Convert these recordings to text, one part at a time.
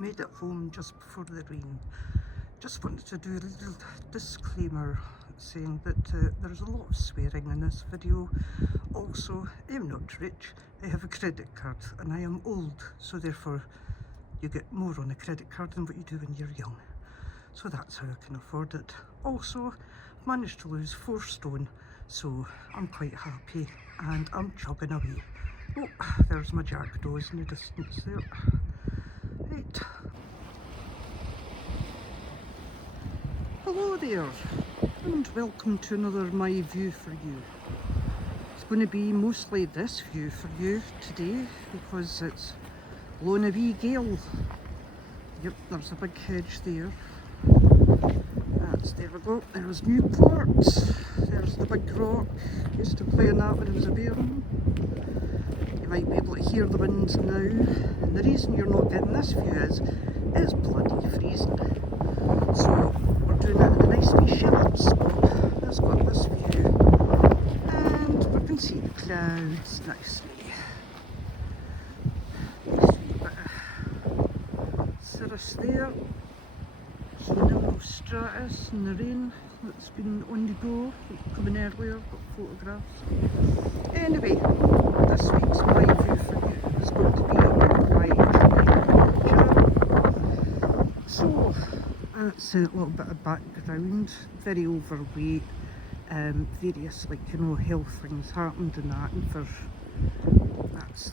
Made it home just before the rain. Just wanted to do a little disclaimer saying that there's a lot of swearing in this video. Also, I am not rich, I have a credit card and I am old, so therefore you get more on a credit card than what you do when you're young. So that's how I can afford it. Also, I've managed to lose 4 stone, so I'm quite happy and I'm chugging away. Oh, there's my jackdaws in the distance there. Right. Hello there, and welcome to another My View for You. It's going to be mostly this view for you today because it's blowing a wee gale. Yep, there's a big hedge there. There we go, there's Newport, there's the big rock. Used to play on that when I was a bairn. You might be able to hear the wind now, and the reason you're not getting this view is it's bloody freezing. So we're doing it in a nice wee sheltered spot that's got this view, and we can see the clouds nicely. Nice wee bit of cirrus there. No stratus in the rain that's been on the go, coming earlier, got photographs. Anyway, this week's My View for You is going to be my Mounjaro. So that's a little bit of background. Very overweight, various health things happened and that, and for that's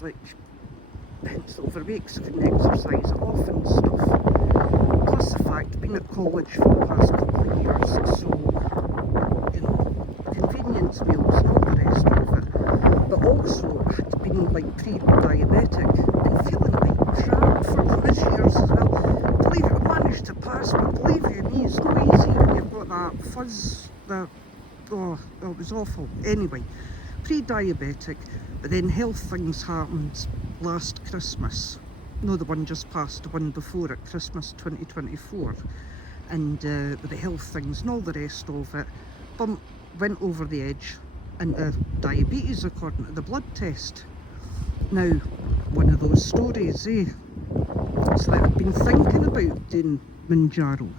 hence overweight because I couldn't exercise off and stuff. Plus the fact, being at college for the past couple of years, so, convenience meals and all the rest of it. But also, I had been pre-diabetic and feeling like crap for those years as well. Believe it, I managed to pass, but believe you me, it's not easy when you've got that fuzz, it was awful. Anyway, pre-diabetic, but then health things happened last Christmas. No, the one just past, the one before at Christmas 2024, and with the health things and all the rest of it, went over the edge into diabetes according to the blood test. Now, one of those stories, it's like I've been thinking about doing Mounjaro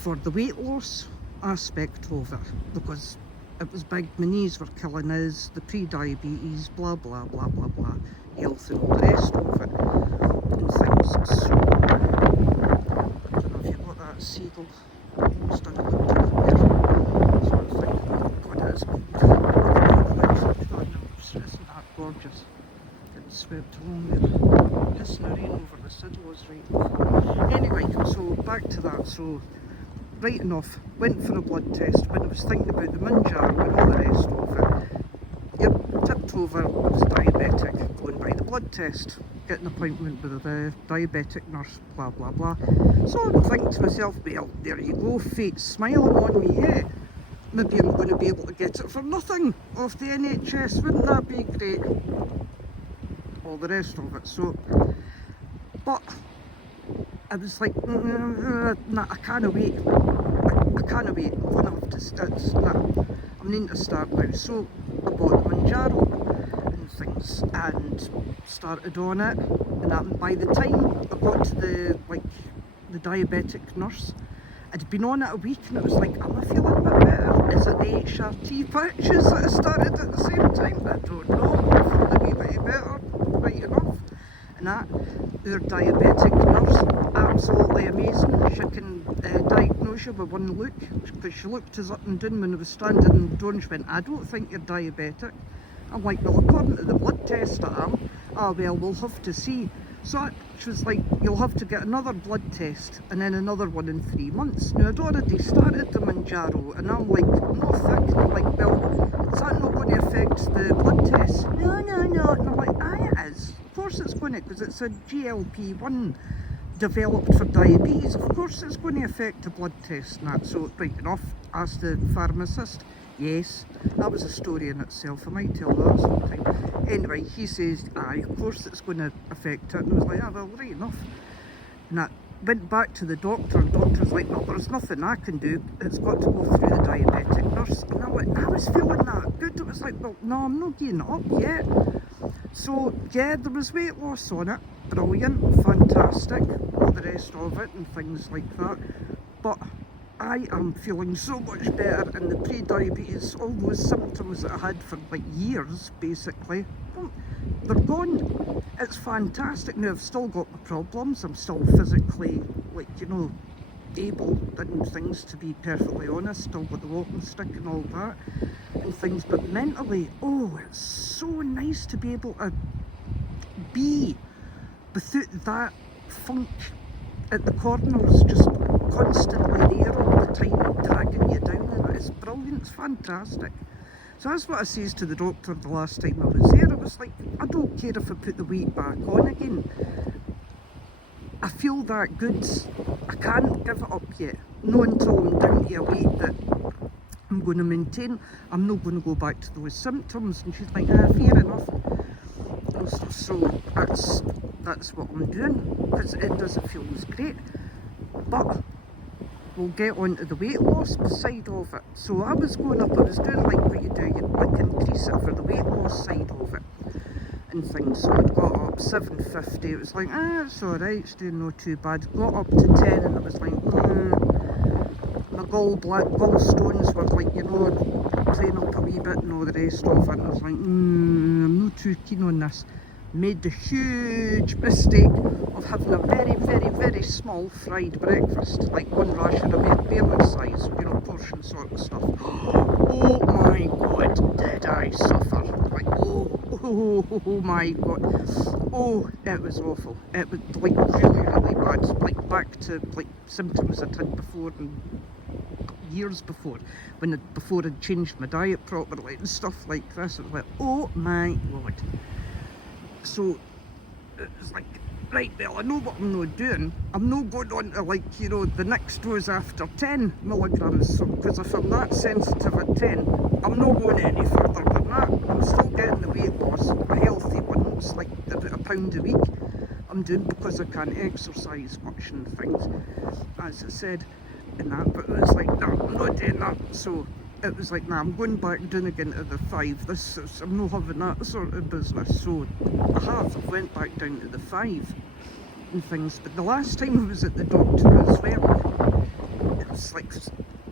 for the weight loss aspect of it, because it was big, my knees were killing us, the pre-diabetes, blah blah blah blah blah, health and all the rest of it. Things. So, I don't know if you got that seagull. Just done a look to the sort of thing. God, it is isn't that gorgeous? Getting swept along there. Pissing the rain over the siddles right. Anyway, so back to that. So, right enough, went for a blood test when I was thinking about the Mounjaro and all the rest of it. Yep, tipped over, I was diabetic, going by the blood test. Get an appointment with the diabetic nurse, blah blah blah. So I'm thinking to myself, well, there you go, fate's smiling on me, yeah. Maybe I'm going to be able to get it for nothing off the NHS, wouldn't that be great? All the rest of it, so. But I was like, nah, I can't wait. I can't wait, I'm going to have to start, I'm needing to start now. So I bought the Mounjaro things and started on it, and by the time I got to the diabetic nurse, I'd been on it a week and it was like, am I feeling a bit better? Is it the HRT patches that I started at the same time? I don't know, I'm feeling a wee bit better, right enough. And that, their diabetic nurse, absolutely amazing. She can diagnose you with one look, because she looked us up and down when I was standing in the door and she went, I don't think you're diabetic. I'm like, well, according to the blood test I am. Ah, well, we'll have to see. So she was like, you'll have to get another blood test and then another one in 3 months. Now, I'd already started the Mounjaro and I'm like, no thick. And I'm like, well, is that not going to affect the blood test? No. And I'm like, it is. Of course it's going to, because it's a GLP-1 developed for diabetes. Of course it's going to affect the blood test and that. So, right enough, asked the pharmacist. Yes, that was a story in itself, I might tell that sometime. Anyway, he says, aye, of course it's going to affect it. And I was like, well, right enough. And I went back to the doctor, and the doctor's like, well, there's nothing I can do. It's got to go through the diabetic nurse. And I was feeling that good. It was like, well, no, I'm not getting up yet. So yeah, there was weight loss on it, brilliant, fantastic, all the rest of it and things like that, but I am feeling so much better, and the pre-diabetes, all those symptoms that I had for like years basically, well, they're gone. It's fantastic. Now I've still got my problems, I'm still physically, like, you know, able and things, to be perfectly honest, still got the walking stick and all that and things, but mentally, oh, it's so nice to be able to be without that funk at the corners just constantly there all the time, dragging you down, and it's brilliant, it's fantastic. So that's what I says to the doctor the last time I was there. It was like, I don't care if I put the weight back on again. I feel that good. I can't give it up yet. Not until I'm down to a weight that I'm going to maintain. I'm not going to go back to those symptoms. And she's like, ah, fair enough. So that's what I'm doing, because it doesn't feel as great. But we'll get on to the weight loss side of it. So I was going up, I was doing like what you do, you like increase it for the weight loss side of it and things. So it got up 750, it was like, it's alright, it's doing not too bad. Got up to 10 and it was like, my gallstones were like, you know, playing up a wee bit and all the rest of it, and I was like, I'm not too keen on this. Made the huge mistake of having a very, very, very small fried breakfast, like one ration of milk, barely size, you know, portion sort of stuff. Oh my god, did I suffer? Like, oh my god. Oh, it was awful. It was like really, really bad. Like back to like symptoms I'd had before and years before, before I'd changed my diet properly and stuff like this. It was like, oh my god. So it was like, right, well, I know what I'm not doing. I'm not going on to, like, you know, the next dose after 10 milligrams, because if I'm that sensitive at 10, I'm not going any further than that. I'm still getting the weight loss, a healthy one. It's like about a pound a week I'm doing, because I can't exercise much and things, as I said, and that. But it was like, no, I'm not doing that. So it was like, nah, I'm going back down again to the 5. I'm not having that sort of business. So I went back down to the 5 and things. But the last time I was at the doctor as well, it was like,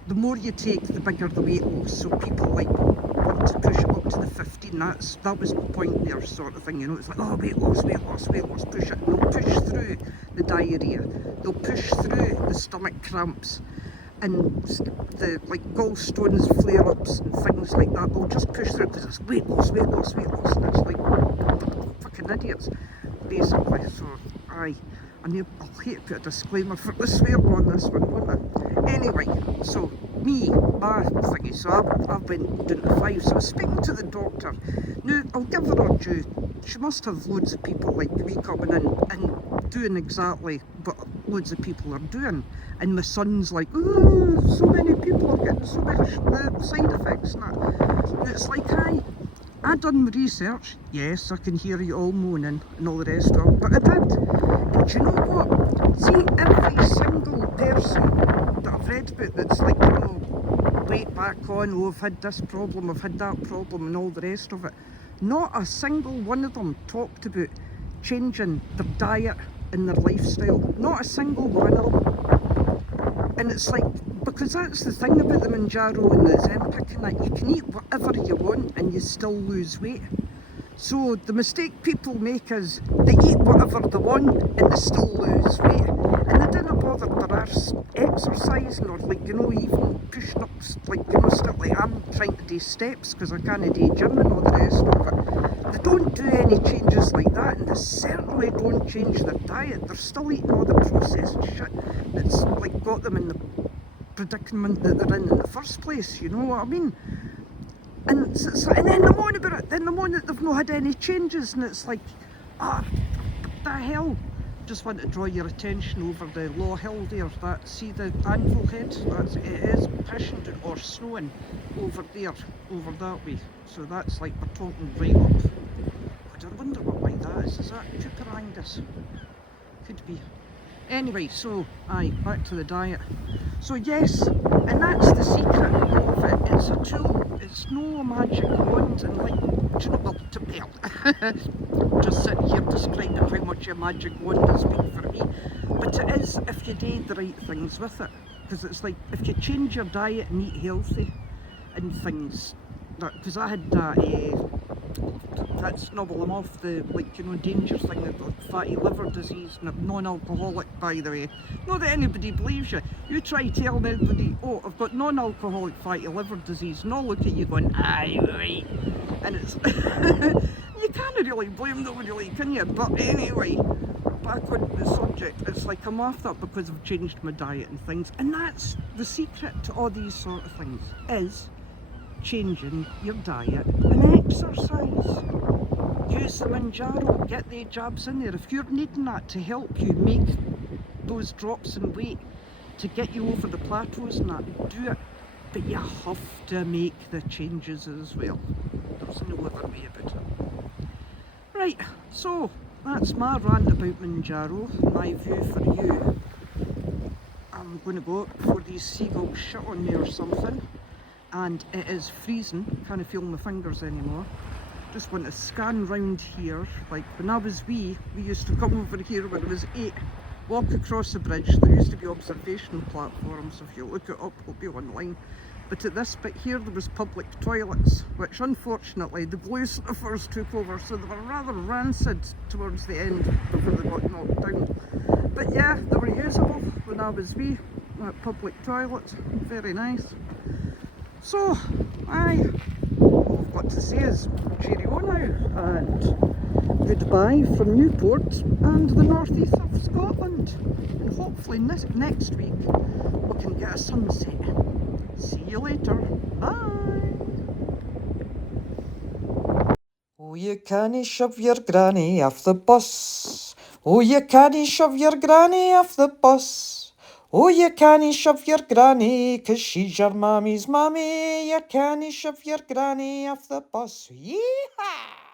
the more you take, the bigger the weight loss. So people like want to push it up to the 15. That was the point there, sort of thing, you know. It's like, oh, weight loss, push it. And they'll push through the diarrhea. They'll push through the stomach cramps and the like gallstones flare-ups and things like that. They'll just push through because it's weight loss, and it's like fucking idiots, basically. So I'll hate to put a disclaimer for the swear on this one, won't I? Anyway, so my thingy, so I've been doing the 5. So I was speaking to the doctor. Now, I'll give her her due. She must have loads of people like me coming in and doing exactly what loads of people are doing. And my son's like, oh, so many people are getting so many side effects and that. And it's like, I done my research. Yes, I can hear you all moaning and all the rest of it, but I did. And do you know what? See, every single person that I've read about that's like, you know, weight back on, oh, I've had this problem, I've had that problem and all the rest of it, not a single one of them talked about changing their diet and their lifestyle. Not a single one of them. And it's like, because that's the thing about the Mounjaro and the Ozempic and that, you can eat whatever you want and you still lose weight. So the mistake people make is they eat whatever they want and they still lose weight. And they don't bother their arse exercising or, like, you know, even pushing up, like, you know, stuff like I'm trying to do steps because I can't do gym and all the rest of it. They don't do any changes like that, and they certainly don't change their diet. They're still eating all the processed shit that's like got them in the predicament that they're in the first place, you know what I mean? And then they moan about it, then they moan that they've not had any changes, and it's like, what the hell? Just want to draw your attention over the Law Hill there, see the anvil head? It is pissing or snowing over there, over that way. So that's like, we're talking right up. I wonder what way that is. Is that Cooper Angus? Could be. Anyway, so aye, back to the diet. So yes, and that's the secret of it. It's a tool. It's no magic wand, and like, do you know, well, just sitting here describing how much a magic wand has been for me. But it is if you do the right things with it. Because it's like, if you change your diet and eat healthy and things, because I had that, that's no, well, I'm off the, like, you know, danger thing of like fatty liver disease, non-alcoholic, by the way. Not that anybody believes you. You try telling everybody, oh, I've got non-alcoholic fatty liver disease, and all look at you going, aye, right. And it's, you can't really blame nobody, can you? But anyway, back on the subject, it's like I'm off that because I've changed my diet and things. And that's the secret to all these sort of things, is changing your diet and exercise. Use the Mounjaro, get the jabs in there. If you're needing that to help you make those drops in weight, to get you over the plateaus and that, do it. But you have to make the changes as well. There's no other way about it. Right, so that's my rant about Mounjaro, my view for you. I'm going to go out before these seagulls shit on me or something. And it is freezing, can't feel my fingers anymore. Just want to scan round here. Like when I was wee, we used to come over here when I was 8, walk across the bridge. There used to be observation platforms, if you look it up, it'll be online. But at this bit here, there was public toilets, which unfortunately the blue sniffers took over, so they were rather rancid towards the end before they got knocked down. But yeah, they were usable when I was wee, that public toilet, very nice. So, aye, all I've got to say is cheerio now, and goodbye from Newport and the northeast of Scotland. And hopefully next week we can get a sunset. See you later. Bye. Oh, you can't shove your granny off the bus. Oh, you can't shove your granny off the bus. Oh, you can't shove your granny, 'cause she's your mammy's mammy. You can't shove your granny off the bus. Yeehaw!